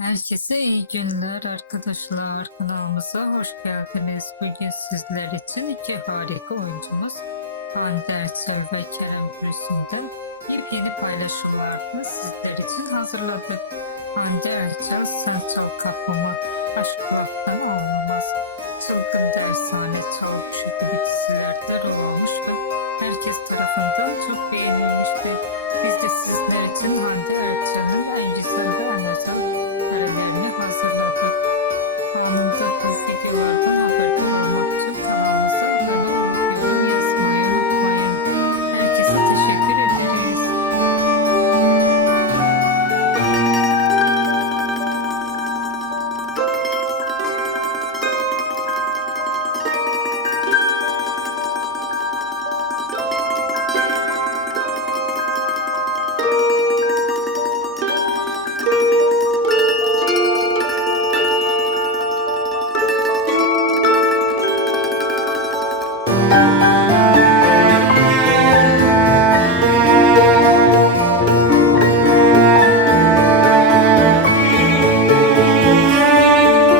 Herkese iyi günler arkadaşlar. Kanalımıza hoş geldiniz. Bugün sizler için iki harika oyuncumuz Hande Erçel ve Kerem Bürsin'den yepyeni paylaşımlarını sizler için hazırladık. Hande Erçel, Sen Çal Kapımı, Aşk Laftan Olmaz, Çılgın Dersane Çalmışı gibi dizilerde rol almış ve herkes tarafından çok beğenilmişti.